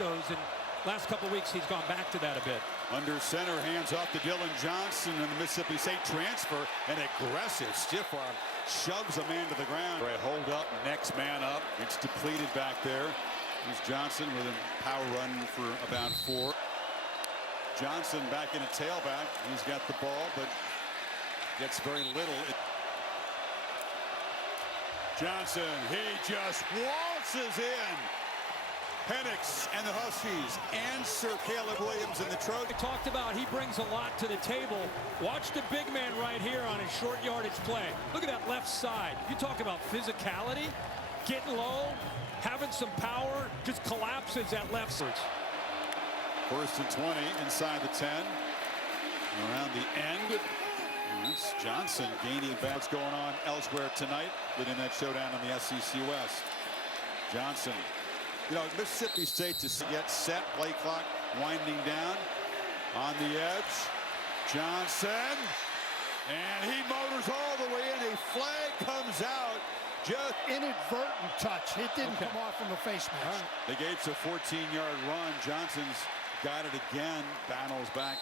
windows, and last couple of weeks he's gone back to that a bit. Under center, hands off to Dillon Johnson, and the Mississippi State transfer. An aggressive stiff arm shoves a man to the ground. Right, hold up, next man up. It's depleted back there. Here's Johnson with a power run for about 4. Johnson back in a tailback. He's got the ball, but gets very little. Johnson, he just waltzes in. Penix and the Huskies answer Caleb Williams in the trove. I talked about he brings a lot to the table. Watch the big man right here on his short yardage play. Look at that left side. You talk about physicality, getting low, having some power, just collapses at left side. 1st and 20 inside the 10. Around the end. It's Johnson gaining back. What's going on elsewhere tonight within that showdown on the SEC West. Johnson. You know, Mississippi State to get set, play clock winding down on the edge. Johnson, and he motors all the way in. A flag comes out. Just inadvertent touch. It didn't come off from the face mask. The Gates a 14-yard run. Johnson's got it again. Battles back.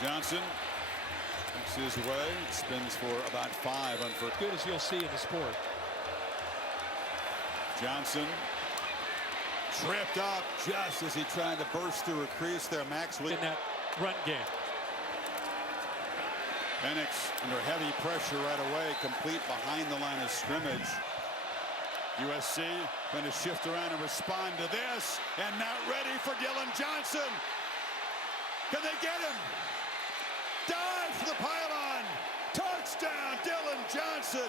Johnson takes his way. Spins for about 5 on first. Good as you'll see in the sport. Johnson tripped up just as he tried to burst through a crease there. Max in that run game. Penix under heavy pressure right away, complete behind the line of scrimmage. USC going to shift around and respond to this, and not ready for Dillon Johnson. Can they get him? Dive for the pylon. Touchdown, Dillon Johnson.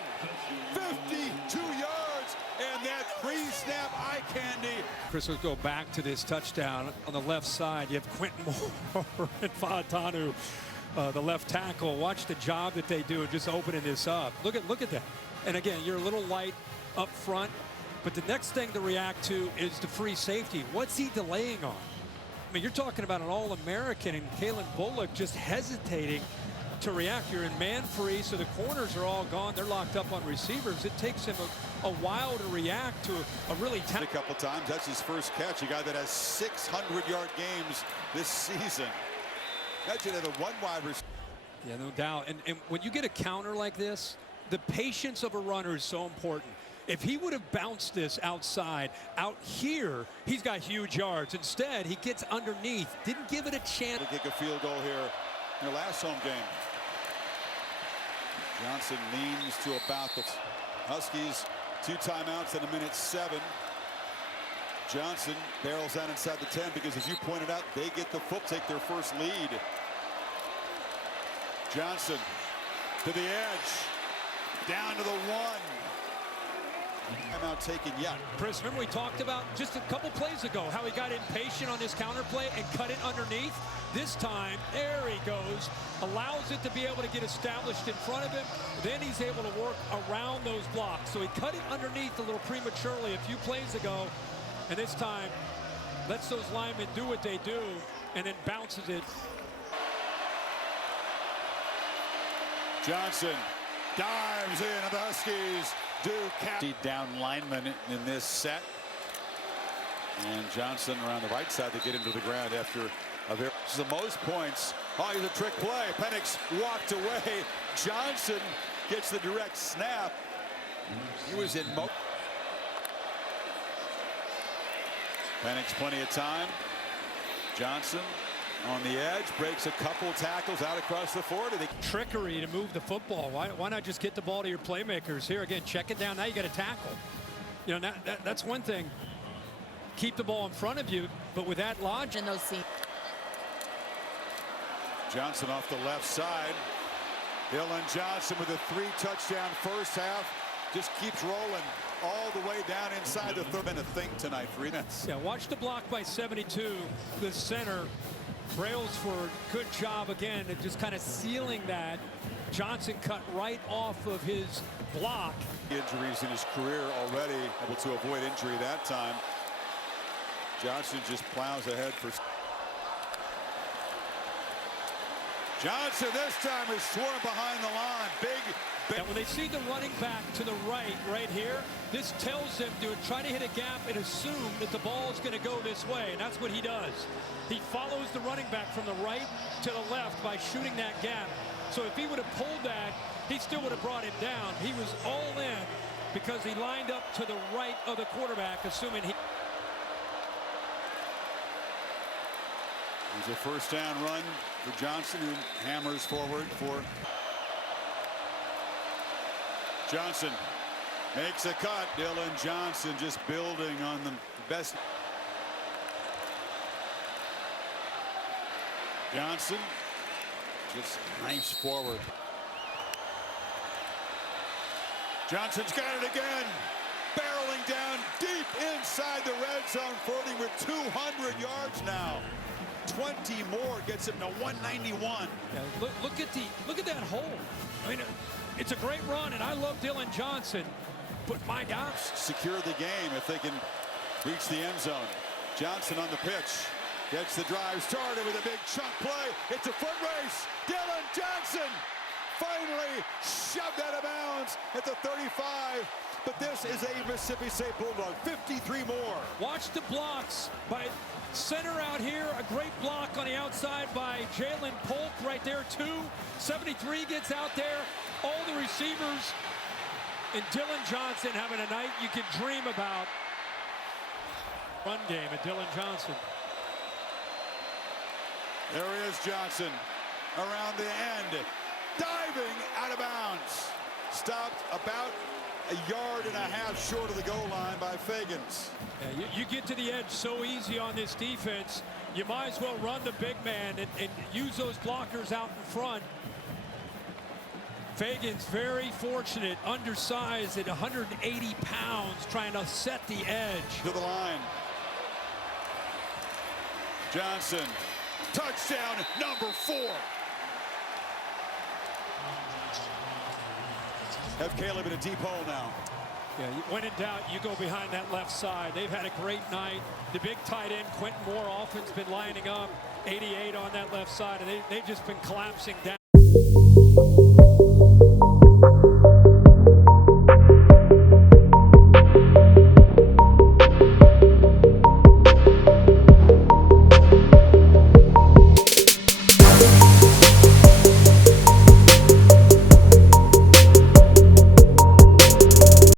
52 yards, and that pre-snap eye candy. Chris, let's go back to this touchdown. On the left side, you have Quentin Moore and Fautanu, the left tackle. Watch the job that they do just opening this up. Look at that. And again, you're a little light up front, but the next thing to react to is the free safety. What's he delaying on? I mean, you're talking about an All-American and Kalen Bullock just hesitating to react. You're in man free, so the corners are all gone. They're locked up on receivers. It takes him a while to react to a really a couple times. That's his first catch. A guy that has 600-yard games this season. Imagine at a one-wide receiver. Yeah, no doubt. And when you get a counter like this, the patience of a runner is so important. If he would have bounced this outside, out here, he's got huge yards. Instead, he gets underneath. Didn't give it a chance. To kick a field goal here in their last home game. Johnson leans to about the Huskies. 2 timeouts in 1:07. Johnson barrels out inside the 10 because, as you pointed out, they get the foot, take their first lead. Johnson to the edge. Down to the 1. Timeout taken yet. Chris, remember we talked about just a couple plays ago how he got impatient on his counter play and cut it underneath. This time, there he goes, allows it to be able to get established in front of him. Then he's able to work around those blocks. So he cut it underneath a little prematurely a few plays ago, and this time lets those linemen do what they do and then bounces it. Johnson dives in, and the Huskies do catch down lineman in this set. And Johnson around the right side to get him to the ground after a very the most points. Oh, he's a trick play. Penix walked away. Johnson gets the direct snap. He was in mo. Penix plenty of time. Johnson on the edge, breaks a couple tackles out across the 40. Trickery to move the football. Why not just get the ball to your playmakers? Here again, check it down. Now you got to tackle. You know, that's one thing. Keep the ball in front of you, but with that logic. Johnson off the left side. Dillon Johnson with a 3-touchdown first half. Just keeps rolling all the way down inside the third. Been a thing tonight for Enos. Yeah, watch the block by 72. The center. Brailsford, good job again at just kind of sealing that. Johnson cut right off of his block. Injuries in his career already, able to avoid injury that time. Johnson just plows ahead for. Johnson this time is swarmed behind the line. Big And when they see the running back to the right here, this tells them to try to hit a gap and assume that the ball is going to go this way, and that's what he does. He follows the running back from the right to the left by shooting that gap. So if he would have pulled that, he still would have brought him down. He was all in because he lined up to the right of the quarterback, assuming he... There's a first down run for Johnson, who hammers forward for Johnson. Makes a cut. Dillon Johnson just building on the best. Johnson just knifes forward. Johnson's got it again. Barreling down deep inside the red zone, flirting with 200 yards now. 20 more gets him to 191. Yeah, look at that hole. I mean, it's a great run, and I love Dillon Johnson, but my gosh. Secure the game if they can reach the end zone. Johnson on the pitch. Gets the drive started with a big chunk play. It's a foot race. Dillon Johnson finally shoved out of bounds at the 35. But this is a Mississippi State Bulldog. 53 more. Watch the blocks by center out here. A great block on the outside by Jalen Polk right there too. 73 gets out there. All the receivers and Dillon Johnson having a night you can dream about. Run game at Dillon Johnson. There he is, Johnson around the end, diving out of bounds. Stopped about a yard and a half short of the goal line by Fagans. Yeah, you get to the edge so easy on this defense. You might as well run the big man and use those blockers out in front. Fagans very fortunate, undersized at 180 pounds, trying to set the edge. To the line. Johnson, touchdown number 4. Have Caleb in a deep hole now. Yeah, when in doubt, you go behind that left side. They've had a great night. The big tight end, Quentin Moore, often's been lining up. 88 on that left side, and they've just been collapsing down.